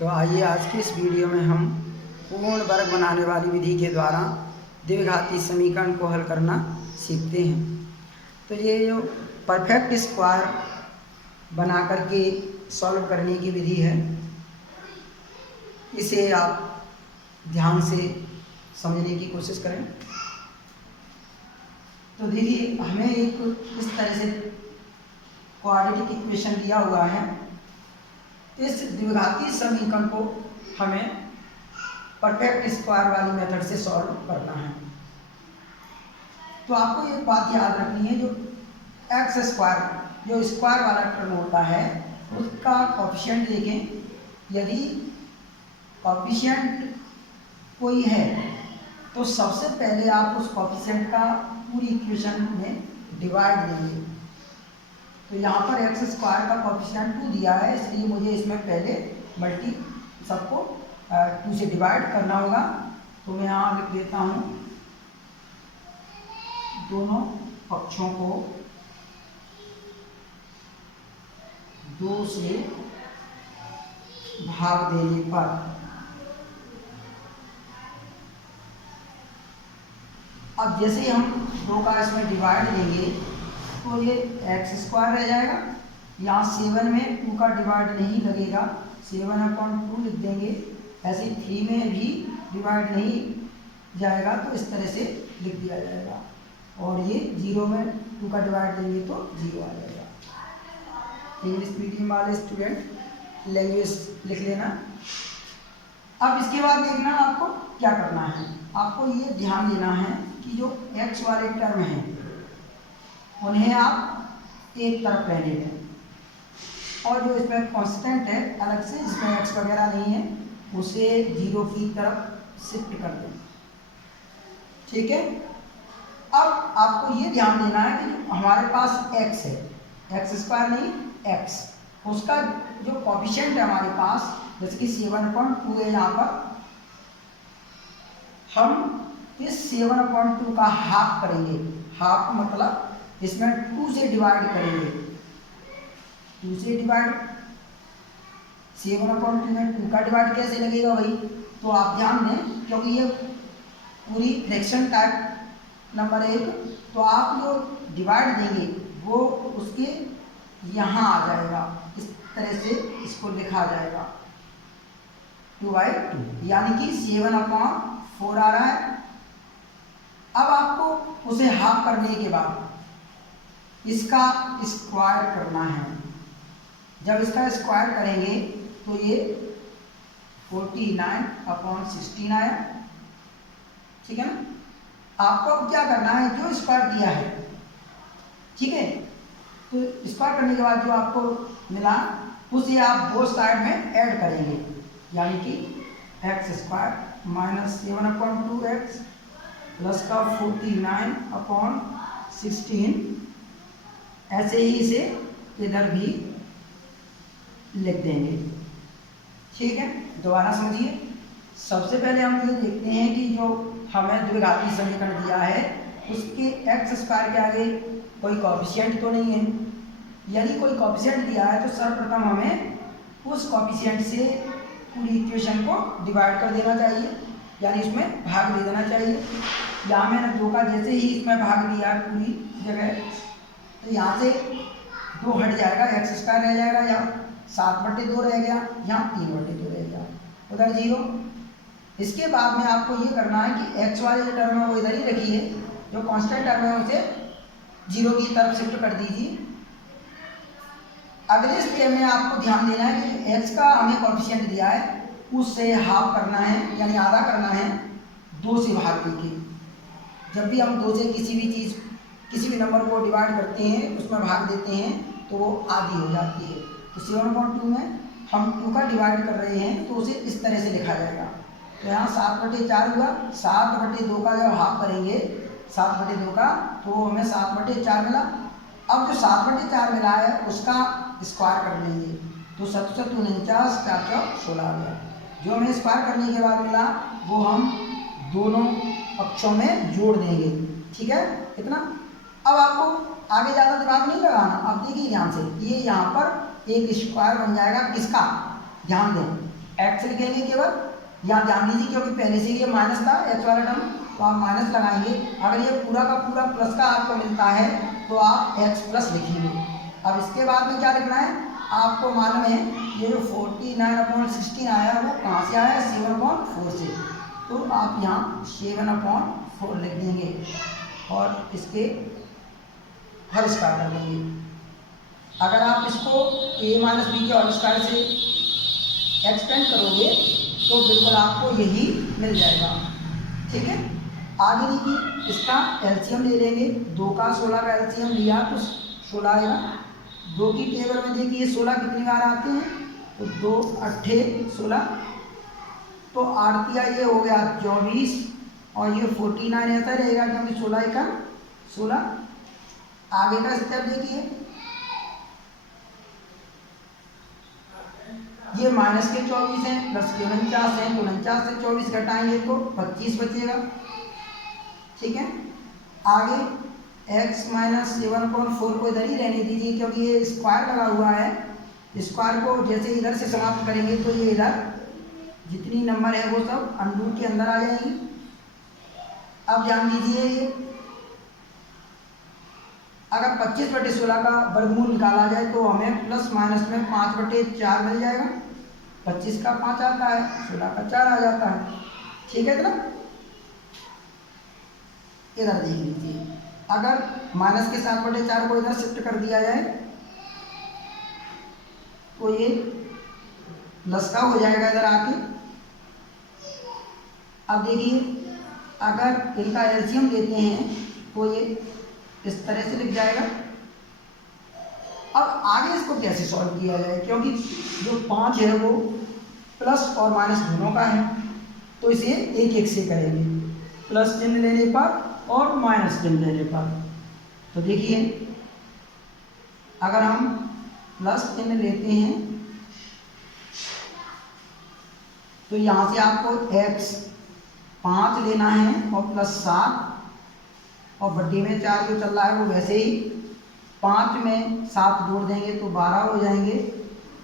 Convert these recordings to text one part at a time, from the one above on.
तो आइए आज की इस वीडियो में हम पूर्ण वर्ग बनाने वाली विधि के द्वारा द्विघाती समीकरण को हल करना सीखते हैं। तो ये जो परफेक्ट स्क्वायर बना करके सॉल्व करने की विधि है, इसे आप ध्यान से समझने की कोशिश करें। तो देखिए, हमें एक इस तरह से क्वाड्रेटिक इक्वेशन दिया हुआ है। इस द्विघाती समीकरण को हमें परफेक्ट स्क्वायर वाली मेथड से सॉल्व करना है। तो आपको एक बात याद रखनी है, जो एक्स स्क्वायर, जो स्क्वायर वाला टर्म होता है, उसका कोफिशिएंट देखें। यदि कोफिशिएंट कोई है तो सबसे पहले आप उस कोफिशिएंट का पूरी इक्वेशन में डिवाइड देंगे। तो यहाँ पर एक्स स्क्वायर का कोफिशिएंट 2 दिया है, इसलिए मुझे इसमें पहले सबको 2 से डिवाइड करना होगा। तो मैं यहाँ लिख देता हूँ, दोनों पक्षों को 2 से भाग देने पर अब जैसे ही हम 2 का इसमें डिवाइड देंगे तो ये एक्स स्क्वायर रह जाएगा। यहाँ 7 में 2 का डिवाइड नहीं लगेगा, 7/2 लिख देंगे। ऐसे 3 में भी डिवाइड नहीं जाएगा, तो इस तरह से लिख दिया जाएगा। और ये 0 में 2 का डिवाइड देंगे तो 0 आ जाएगा। इंग्लिश मीडियम वाले स्टूडेंट लैंग्वेज लिख लेना। अब इसके बाद देखना आपको क्या करना है। आपको ये ध्यान देना है कि जो एक्स वाले टर्म हैं उन्हें आप एक तरफ रहने दें, और जो इसमें कांस्टेंट है अलग से, जिसमें एक्स वगैरह नहीं है, उसे 0 की तरफ शिफ्ट कर दें। ठीक है। अब आपको ये ध्यान देना है कि जो हमारे पास एक्स है, एक्स स्क्वायर नहीं, एक्स, उसका जो कोफिशिएंट है हमारे पास, जैसे कि 7/2 है, यहाँ पर हम इस 7/2 का हाफ करेंगे। हाफ मतलब इसमें 2 से डिवाइड करेंगे। 2 से डिवाइड, 7/2 में 2 का डिवाइड कैसे लगेगा भाई? तो आप ध्यान दें, क्योंकि ये पूरी फ्रैक्शन टाइप नंबर 1, तो आप जो डिवाइड देंगे वो उसके यहाँ आ जाएगा। इस तरह से इसको लिखा जाएगा 2/2, यानी कि 7/4 आ रहा है। अब आपको उसे हाफ करने के बाद इसका स्क्वायर करना है। जब इसका स्क्वायर करेंगे तो ये 49/16 आया। ठीक है ना। आपको अब क्या करना है, जो स्क्वायर दिया है, ठीक है, तो स्क्वायर करने के बाद जो आपको मिला उसे आप बोथ साइड में ऐड करेंगे, यानी कि x square minus 7/2x plus का 49/16, ऐसे ही इसे इधर भी लिख देंगे। ठीक है, दोबारा समझिए। सबसे पहले हम ये देखते हैं कि जो हमें द्विघाती समीकरण दिया है उसके एक्स स्क्वायर के आगे कोई कोफिशिएंट तो नहीं है। यदि कोई कोफिशिएंट दिया है तो सर्वप्रथम हमें उस कोफिशिएंट से पूरी इक्वेशन को डिवाइड कर देना चाहिए, यानी इसमें भाग दे देना चाहिए। यहाँ मैंने 2 का जैसे ही इसमें भाग दिया पूरी जगह, तो यहाँ से 2 हट जाएगा, एक्स स्क्वायर रह जाएगा, यहाँ 7/2 रह गया, यहाँ 3/2 रह गया, उधर 0। इसके बाद में आपको ये करना है कि एक्स वाले जो टर्म है वो इधर ही रखिए, जो कांस्टेंट टर्म है उसे 0 की तरफ शिफ्ट कर दीजिए। अगले स्टेप में आपको ध्यान देना है कि एक्स का हमें कोफिशिएंट दिया है उससे हाफ करना है, यानी आधा करना है 2 से भाग देके। जब भी हम 2 से किसी भी नंबर को डिवाइड करते हैं, उसमें भाग देते हैं, तो वो आधी हो जाती है। तो 7/2 में हम 2 का डिवाइड कर रहे हैं, तो उसे इस तरह से लिखा जाएगा। तो यहाँ 7/4 हुआ, 7/2 का जब हाफ करेंगे 7/2 का, तो हमें 7/4 मिला। अब जो 7/4 मिला है उसका स्क्वायर कर लेंगे, तो 7 × 49, 4 × 16 आ गया। जो हमें स्क्वायर करने के बाद मिला वो हम दोनों पक्षों में जोड़ देंगे। ठीक है, इतना। अब आपको आगे ज़्यादा दिमाग नहीं लगाना। अब देखिए ध्यान से, ये यहाँ पर एक स्क्वायर बन जाएगा, किसका? ध्यान दें, एक्स लिखेंगे केवल, यहाँ ध्यान दीजिए क्योंकि पहले से ये माइनस था एच वाला टर्म, तो आप माइनस लगाएंगे। अगर ये पूरा का पूरा प्लस का आपको मिलता है तो आप एक्स प्लस लिखेंगे। अब इसके बाद में क्या लिखना है, आपको मालूम है ये जो 49/16 आया है वो कहाँ से आया है, 7/4 से, तो आप यहाँ 7/4 लिख देंगे और इसके हर स्क्वायर कर देंगे। अगर आप इसको a माइनस बी के होल स्क्वायर से एक्सटेंड करोगे तो बिल्कुल आपको यही मिल जाएगा। ठीक है, आगे देखिए इसका एलसीएम ले लेंगे। 2 का 16 का एलसीएम लिया तो 16 आएगा। 2 की टेबल में देखिए 16 कितनी बार आते हैं, तो 2 8 16, तो 8 ये हो गया 24 और ये 49 ऐसा रहेगा क्योंकि 16 का 16। आगे का स्टेप देखिए, ये माइनस के 24 हैं प्लस के 49 हैं, तो 49 से 24 घटाएंगे तो 25 बचेगा। ठीक है, आगे x माइनस 7/4 को इधर ही रहने दीजिए क्योंकि ये स्क्वायर लगा हुआ है। स्क्वायर को जैसे इधर से समाप्त करेंगे तो ये इधर जितनी नंबर है वो सब अंडर के अंदर आ जाएंगी। अब ध्यान दीजिए, ये अगर 25/16 का वर्गमूल निकाला जाए तो हमें प्लस माइनस में 5/4 मिल जाएगा। 25 का 5 आता है, 16 का 4 आ जाता है। ठीक है ना, इधर देख लीजिए, अगर माइनस के 7/4 को इधर शिफ्ट कर दिया जाए तो ये प्लस का हो जाएगा इधर आके। अब देखिए अगर इनका एलसीएम लेते हैं तो ये इस तरह से लिख जाएगा। अब आगे इसको कैसे सॉल्व किया जाए, क्योंकि जो 5 है वो प्लस और माइनस दोनों का है, तो इसे एक एक से करेंगे, प्लस चिन्ह लेने पर और माइनस चिन्ह लेने पर। तो देखिए अगर हम प्लस चिन्ह लेते हैं तो यहाँ से आपको x 5 लेना है और प्लस 7 और बड्डी में 4 जो चल रहा है वो वैसे ही 5 में 7 जोड़ देंगे तो 12 हो जाएंगे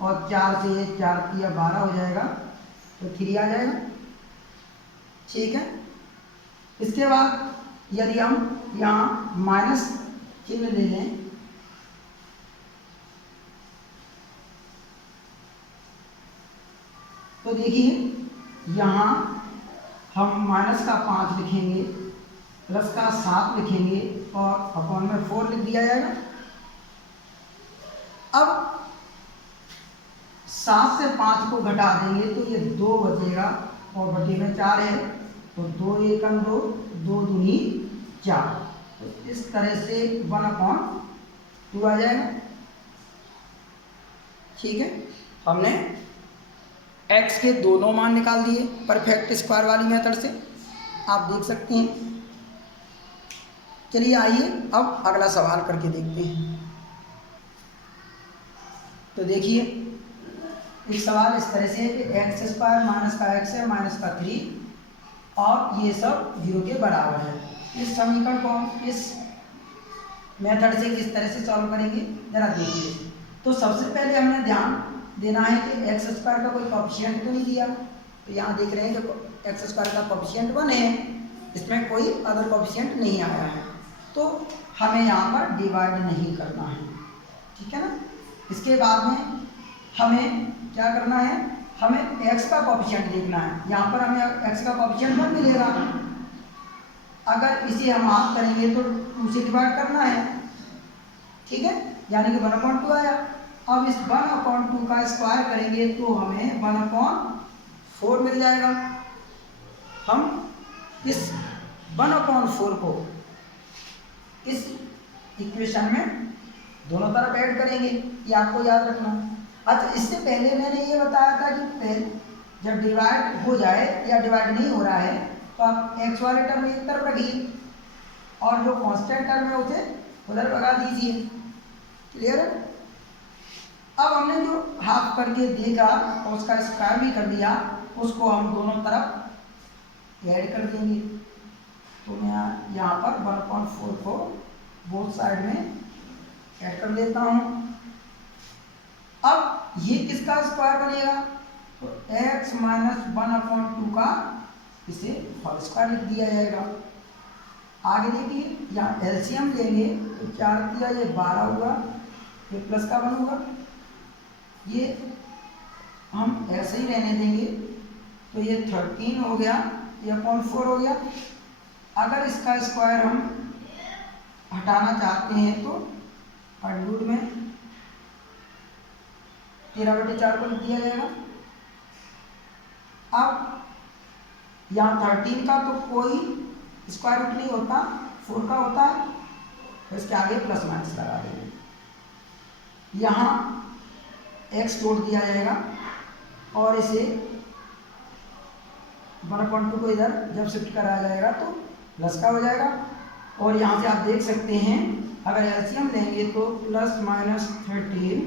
और 4 से 4 या 12 हो जाएगा, तो 3 आ जाएगा। ठीक है, इसके बाद यदि हम यहाँ माइनस चिन्ह ले लें तो देखिए यहाँ हम माइनस का 5 लिखेंगे, प्लस का 7 लिखेंगे और अपॉन में 4 लिख दिया जाएगा। अब 7 से 5 को घटा देंगे तो ये 2 बचेगा और बटे में 4 है, तो 2 एकम 2, 2 दूनी 4, तो इस तरह से 1/2 आ जाएगा। ठीक है, हमने x के दोनों मान निकाल दिए परफेक्ट स्क्वायर वाली मेथड से, आप देख सकते हैं। चलिए आइए अब अगला सवाल करके देखते हैं। तो देखिए एक सवाल इस तरह से है कि x² माइनस का x है माइनस का 3 और ये सब 0 के बराबर है। इस समीकरण को हम इस मेथड से किस तरह से सॉल्व करेंगे जरा देखिए। तो सबसे पहले हमने ध्यान देना है कि x² का कोई कोएफिशिएंट तो नहीं दिया, तो यहाँ देख रहे हैं कि x² का कोएफिशिएंट 1 है, इसमें कोई अदर कोएफिशिएंट नहीं आया है, तो हमें यहाँ पर डिवाइड नहीं करना है। ठीक है ना, इसके बाद में हमें क्या करना है, हमें x का कोएफिशिएंट देखना है। यहाँ पर हमें x का कोएफिशिएंट 1 मिलेगा, अगर इसे हम हाफ करेंगे तो 2 से डिवाइड करना है। ठीक है, यानी कि 1/2 आया। अब इस 1/2 का स्क्वायर करेंगे तो हमें 1/4 मिल जाएगा। हम इस 1/4 को इस इक्वेशन में दोनों तरफ ऐड करेंगे, ये आपको याद रखना। अच्छा, इससे पहले मैंने ये बताया था कि जब डिवाइड हो जाए या डिवाइड नहीं हो रहा है तो आप x वाले टर्म एक तरफ रखिए और जो कांस्टेंट टर्म है उसे उधर लगा दीजिए। क्लियर है? अब हमने जो हाफ करके देखा और उसका स्क्वायर भी कर दिया, उसको हम दोनों तरफ ऐड कर देंगे। तो मैं यहाँ पर 1/4 को बोथ साइड में ऐड कर लेता हूँ। अब ये किसका स्क्वायर बनेगा, तो x x माइनस 1/2 का इसे होल स्क्वायर लिख दिया जाएगा। आगे देखिए यहाँ एलसीएम लेंगे तो 4 दिया, ये 12 हुआ, ये प्लस का 1 होगा, ये हम ऐसे ही रहने देंगे तो ये 13 हो गया, ये अपॉन 4 हो गया। अगर इसका स्क्वायर हम हटाना चाहते हैं तो अंडर में 13/4 को लिख दिया जाएगा। अब यहाँ 13 का तो कोई स्क्वायर रूट नहीं होता, 4 का होता है, तो इसके आगे प्लस माइनस लगा देंगे। यहाँ x जोड़ दिया जाएगा और इसे 1/2 को इधर जब शिफ्ट करा जाएगा तो प्लस का हो जाएगा। और यहाँ से आप देख सकते हैं अगर एलसीएम लेंगे तो प्लस माइनस 13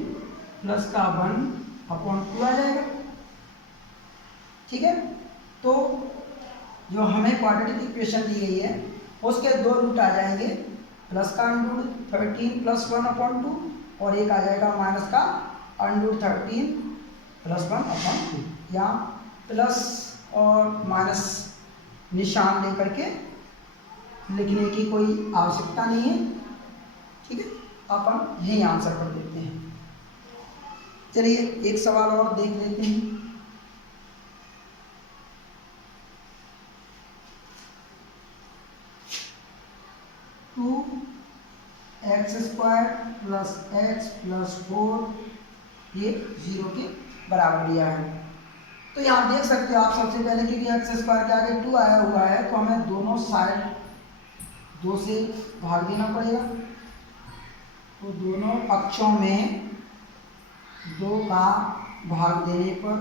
प्लस का 1/2 आ जाएगा। ठीक है, तो जो हमें क्वाड्रेटिक इक्वेशन दी गई है उसके 2 रूट आ जाएंगे, प्लस का अंडर 13 प्लस 1/2 और एक आ जाएगा माइनस का अंडर 13 प्लस 1/2। यहाँ प्लस और माइनस निशान लेकर के लिखने की कोई आवश्यकता नहीं है। ठीक है, अपन यही आंसर कर देते हैं। चलिए एक सवाल और देख लेते हैं। Two x square plus x plus 4 ये 0 के बराबर दिया है। तो यहाँ देख सकते हो आप सबसे पहले क्योंकि एक्स स्क्वायर के आगे 2 आया हुआ है तो हमें दोनों साइड 2 से भाग देना पड़ेगा। तो दोनों पक्षों में 2 का भाग देने पर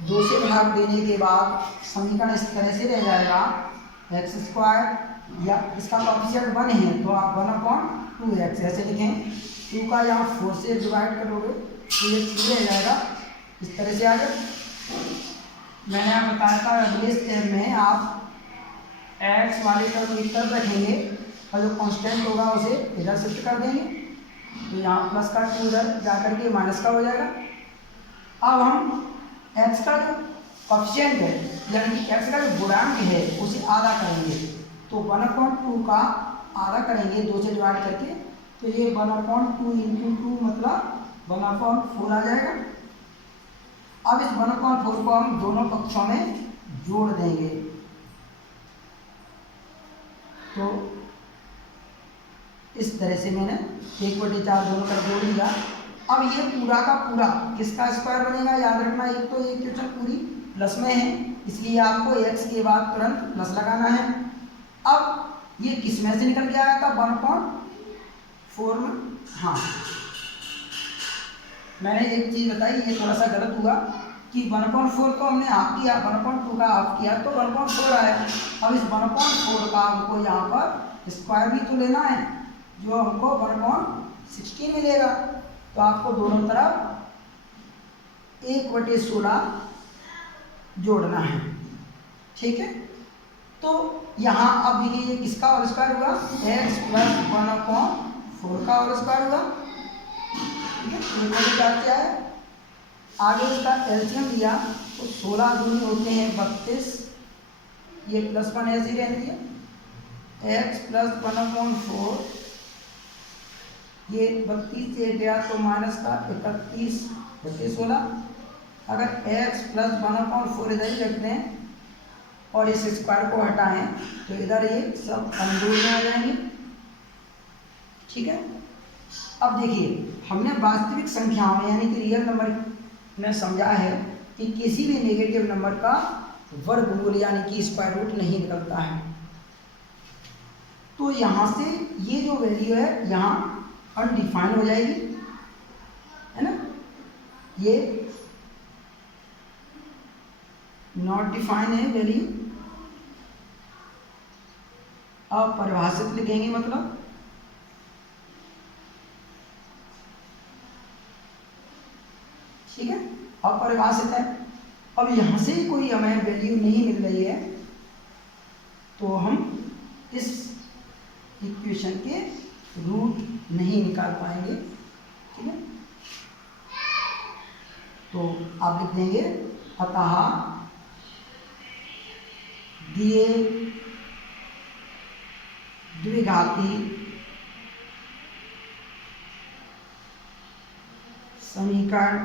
दो से भाग देने के बाद समीकरण इस तरह से रह जाएगा एक्स स्क्वायर या इसका कोएफिशिएंट 1 है तो आप 1/2x ऐसे लिखें। 2 का यहाँ 4 से डिवाइड करोगे तो ये 3 रह जाएगा, इस तरह से आ जाए। मैंने आप बताया था अगले स्टेप में आप x वाले टर्म एक तरफ रखेंगे और जो कांस्टेंट होगा उसे इधर शिफ्ट कर देंगे तो यहाँ प्लस का 2 इधर जाकर के माइनस का हो जाएगा। अब हम x का जो कोएफिशिएंट है यानी कि x का जो गुणांक है उसे आधा करेंगे तो 1/2 का आधा करेंगे 2 से डिवाइड करके तो ये 1/2 × 2 मतलब 1/4 आ जाएगा। अब इस 1/4 को हम दोनों पक्षों में जोड़ देंगे तो इस तरह से मैंने 1/4 दोनों तरफ जोड़ दिया। अब ये पूरा का पूरा किसका स्क्वायर बनेगा, याद रखना एक तो ये क्वेश्चन पूरी प्लस में है इसलिए आपको x के बाद तुरंत प्लस लगाना है। अब ये किस में से निकल के आया था 1/4 में। हाँ मैंने एक चीज़ बताई ये थोड़ा सा गलत हुआ कि 1/4 को हमने हाफ किया, 1/2 का हाफ किया तो 1/4 आया। अब इस 1/4 का हमको यहाँ पर स्क्वायर भी तो लेना है जो हमको 1/16 मिलेगा तो आपको दोनों तरफ 1/16 जोड़ना है। ठीक है, तो यहाँ अब देखिए ये किसका होल स्क्वायर हुआ, x प्लस 1/4 का होल स्क्वायर हुआ। ठीक है, 1/4 क्या है, आगे इसका एलसीएम लिया तो 16 दूनी होते हैं 32, ये प्लस 1 ऐसे ही रहने दिया। x प्लस 1/4 ये 32 से गया तो माइनस का 31 16। अगर x प्लस 1/4 इधर ही रखते हैं और इस स्क्वायर को हटाएं तो इधर ये सब अंदर में आ जाएंगे। ठीक है, अब देखिए हमने वास्तविक संख्याओं में यानी कि रियल नंबर में समझा है कि किसी भी नेगेटिव नंबर का वर्गमूल यानी कि स्क्वायर रूट नहीं निकलता है। तो यहाँ से ये जो वैल्यू है यहाँ अनडिफाइन हो जाएगी, है ना, ये नॉट डिफाइन है वैल्यू, अपरिभाषित लिखेंगे मतलब। ठीक है, अपरिभाषित है। अब यहाँ से कोई हमें वैल्यू नहीं मिल रही है तो हम इस इक्वेशन के रूट नहीं निकाल पाएंगे। ठीक है। तो आप लिख देंगे अतः दिए द्विघाती समीकरण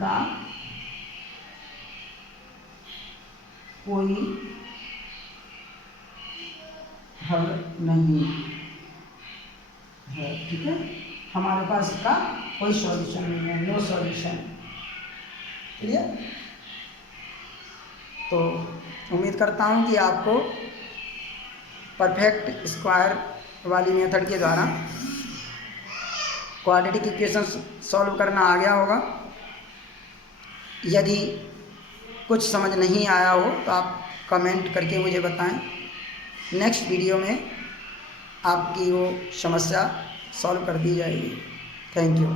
का कोई हल नहीं है। ठीक है, हमारे पास इसका कोई सॉल्यूशन नहीं है, नो सॉल्यूशन। क्लियर? तो उम्मीद करता हूँ कि आपको परफेक्ट स्क्वायर वाली मेथड के द्वारा क्वाड्रेटिक इक्वेशन सॉल्व करना आ गया होगा। यदि कुछ समझ नहीं आया हो तो आप कमेंट करके मुझे बताएं। नेक्स्ट वीडियो में आपकी वो समस्या सॉल्व कर दी जाएगी। Thank you.